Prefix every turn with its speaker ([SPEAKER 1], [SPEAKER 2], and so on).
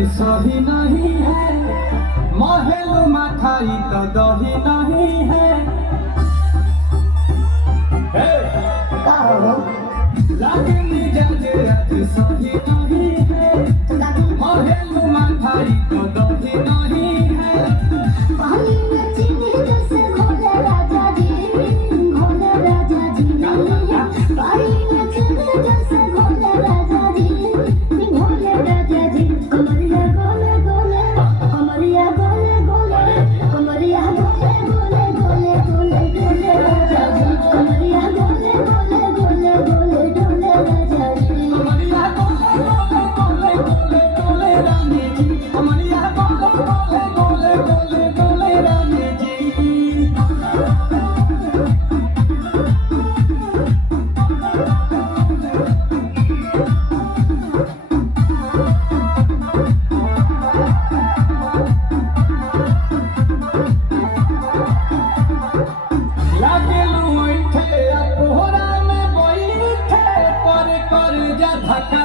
[SPEAKER 1] ऐसा ही नहीं है महल मठाई तो दही नहीं है hey! ঢাকা